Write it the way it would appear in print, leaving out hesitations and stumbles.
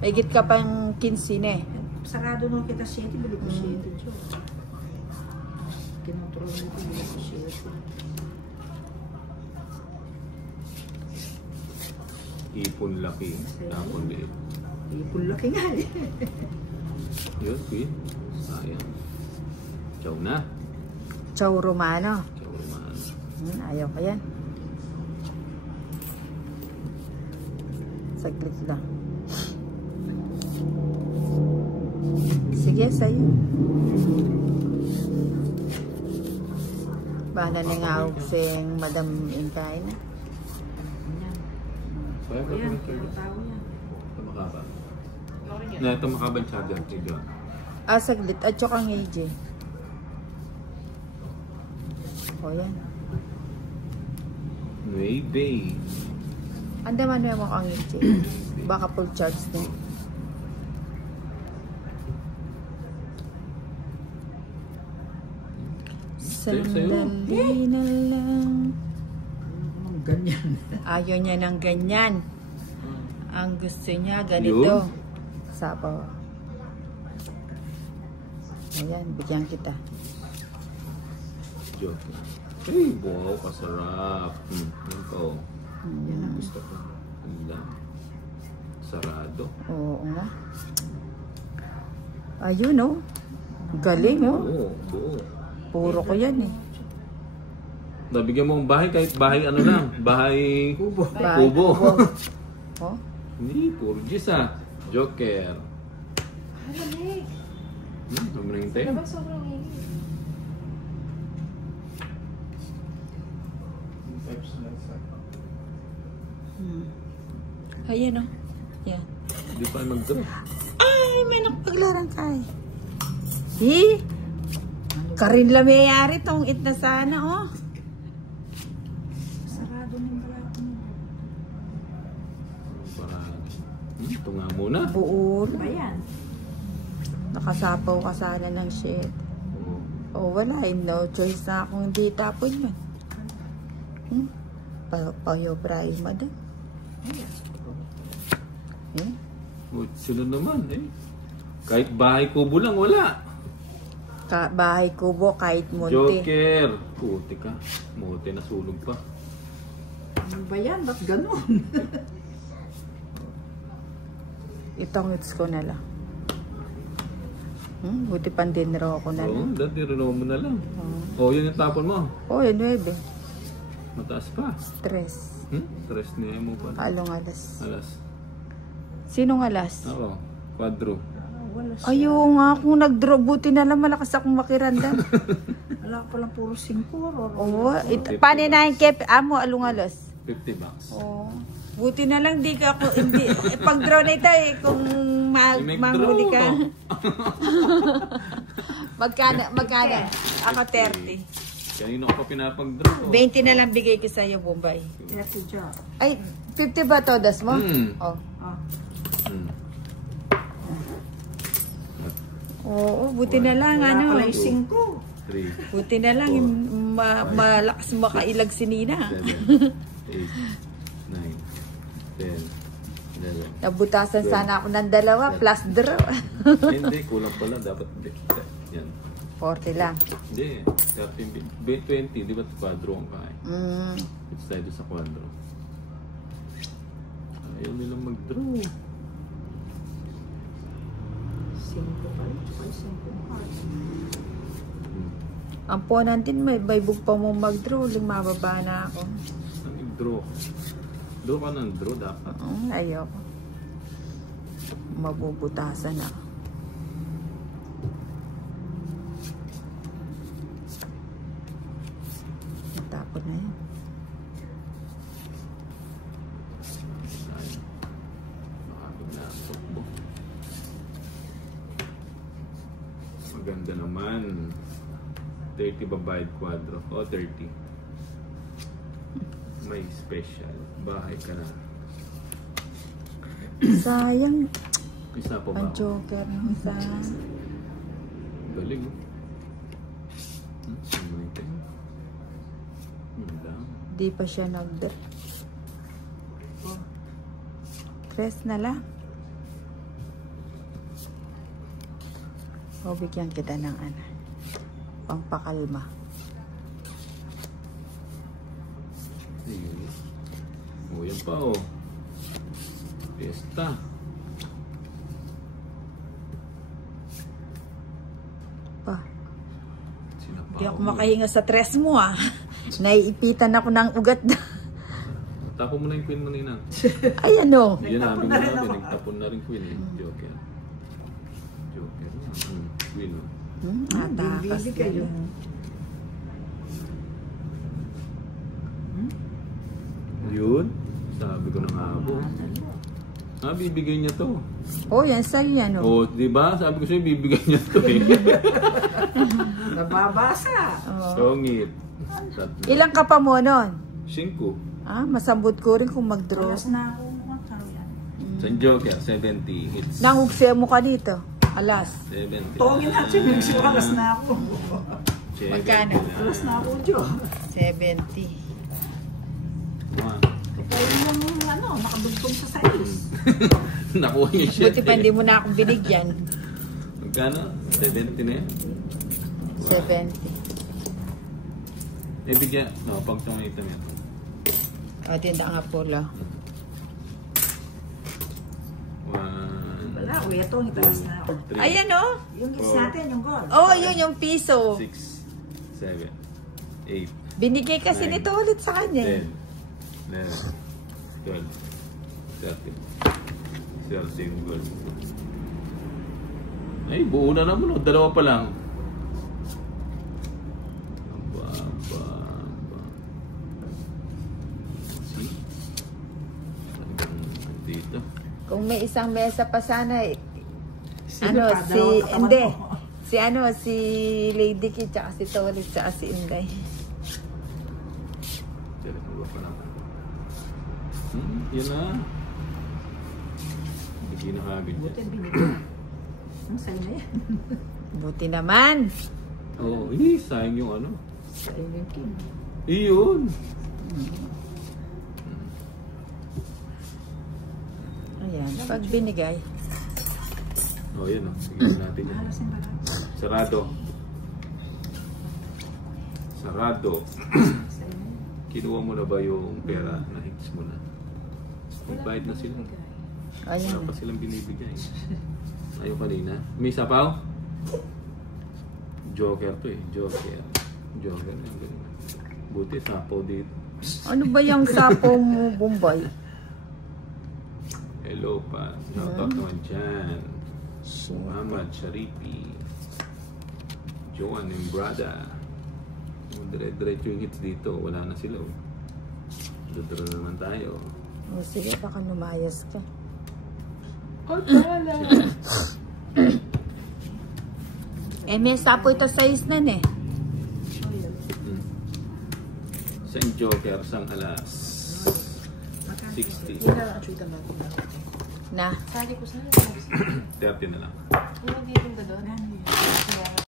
Higit ka pang 15 eh. Sarado nung kita 7, bili ko 7. Kinontrol mo ko, bili ko 7. Ipon laki. Tapon liit. Ipon laki nga eh. Yun, queen. Sayang. Chow na. Chow Romano. Chow naman. Ayaw ko yan. Saglit lang. Sige, sa'yo. Bahala na nga ako sing Madam Ingkay na. Kaya ka Ayan, ito tao yan. makaba. Na ito makabang charger. Ito. Saglit. At saka ng AJ. O, yan. Maybe. Andaman mo kang AJ. Baka full charge na. Sandali na lang. Ganyan. Ayaw niya ng ganyan. Ang gusto niya, ganito. Sabaw. Ayan, bigyan kita. Joke. Ay, wow, kasarap. Ito. Yan ang gusto ko. Ganda. Sarado. Oo nga. Ayun, oh. Galing, oh. Oo, buo. Puro ko yan, eh. Nabigyan mo ang bahay kahit bahay ano lang. Bahay Kubo. kubo. Oh. Hindi, puro G's ah. Joker. Lamig. Ano mo nahintay? Diba sobrang init? Ayan, oh. Yan. Hindi pa mag-draw. Ay, may nakapaglarang kay. Karin lang mayayari tong it na sana, oh. Sarado na yung balak mo. Para, ito nga muna. Buo. Ba yan? Nakasapaw ka sana ng shit. Oo. Oh, wala. No choice na akong hindi tapon yun. Payo-pray mo din. Sino naman eh. Kahit bahay kubo lang, wala. Bahay kubo kahit munti. Joker. Puti ka. Muti na sulog pa. Ano ba yan? Ba't ganun? Itong hits ko na lang. Buti pang dinro ko na lang. Oo, dati rin mo na lang. Oo, yun yung tapon mo. Oh, yun 9. Mataas pa. Stress. Stress niya mo pa. Along alas. Alas. Sinong alas? Oo, quadro. Wala siya. Ayaw nga kung nag-draw. Buti na lang malakas akong makiranda. Wala pa lang puro 5. Oo. Paninahin kep. Amo, along alas. 50 bucks. Oo. Buti na lang di ka ako. Pag-draw na ito eh. Kung manghuli ka. Magkano? Ako 30. Kanino ko pa pinapag-draw? 20 na lang bigay ko sa'yo, Bombay. Happy job. Ay, 50 ba todas mo? Oh. Oo, buti na lang. Wala Ano? pala yung 3, 5. Buti na lang. Malakas makailag si Nina. 7, 8, 9, 10, 11. Nabutasan sana ako ng 2 plus draw. Hindi, kulang pala. Dapat yan. 40 lang. Hindi, 20, di ba quadro ang kain? It's tayo sa quadro. Ayaw nilang mag-draw. 5 pa rin. 5 hearts. Ang ponan din, may bug pa mo mag-draw. Lumababa na ako. Ang draw. Draw ka ng draw dapat. Ayoko. Mabubutasan ako. Natapon na yan. Maganda naman. 30 babayad quadro. O 30. May special. Bahay ka na. Sayang. Isa pa ba? Ang joker ng isa. Galing. Di pa siya nag-draw. Tres na lang. O, bigyan kita ng ano. Pampakalma. Ayun. O, yan pa oh. Fiesta. Pa. Sinapaw. Hindi ako makahinga sa stress mo ah. Naiipitan ako ng ugat na. Tapo mo na yung queen mo nina. Ay ano. Yan namin na namin. Nagtapon na rin queen eh. Joker. Joker. Queen oh. Atakas Bibili kayo. Yun. Sabi ko na nga po. Bibigay niya to. Oh, yan sa'yo yan oh. Oh, di ba? Sabi ko sa'yo, bibigay niya to eh. Nababasa. Songit. Tatlo. Ilang ka pa mo nun? 5. Masambot ko rin kung mag-draw. Alas na ako makaroon. Sa Joker, 70 hits. Nangugse mo ka dito. Alas. 70. Tongin natin yung alas na ako. Magkano? Alas na ako, Jo. 70. Kaya yung nakadugtong sa size. Nakuha niya siya. Buti pa hindi mo na akong binigyan. Magkano? 70 na yan? 70. Bigyan. No, pag ito niya. O, tinda nga pula. 1, Wala, kuya Tong, italas na ako. 3, Ayan o. Yung gits natin, yung gold. Oh, yun yung piso. 6, 7, 8, Binigay kasi Nine. nito ulit sa kanya. 10, 11, 12, 13, 14, gold. Ay, buo na naman o. Dalawa pa lang. See? Dito. Kung may isang mesa pa sana, Sino ano, pa? si, Dalawang katawan hindi. mo. Si Lady Ki, tsaka si Torit, tsaka si Inday. Yan na. Hindi na kagad Buti yan. binigyan. Ang sa'yo na yan. Buti naman. Oo, sayang yung ano. Sa'yo na yung king. Iyon. Ayan, pag binigay. Yan o. Sige natin yan. Halos yung balat. Sarado. Sarado. Sa'yo na yan. Kinuha mo na ba yung pera na hits mo na? Magbayad na sila. Ayan. Wala pa silang binibigay. Ayaw kanina. May sapaw? Joker to eh. Joker. Joker na ganun. Buti sapaw dito. Ano ba yung sapo mo, Bombay? Hello pa. Shoutout naman dyan. Muhammad Sharifi. Joan Embrada. Dire-diretso yung hits dito. Wala na sila. Dudro naman tayo. O, sige, baka lumayas ka. May sapo ito size na eh. Sang Joker, sang alas. 60. Na. Sali ko sana. 30 na lang. Hindi din ba doon?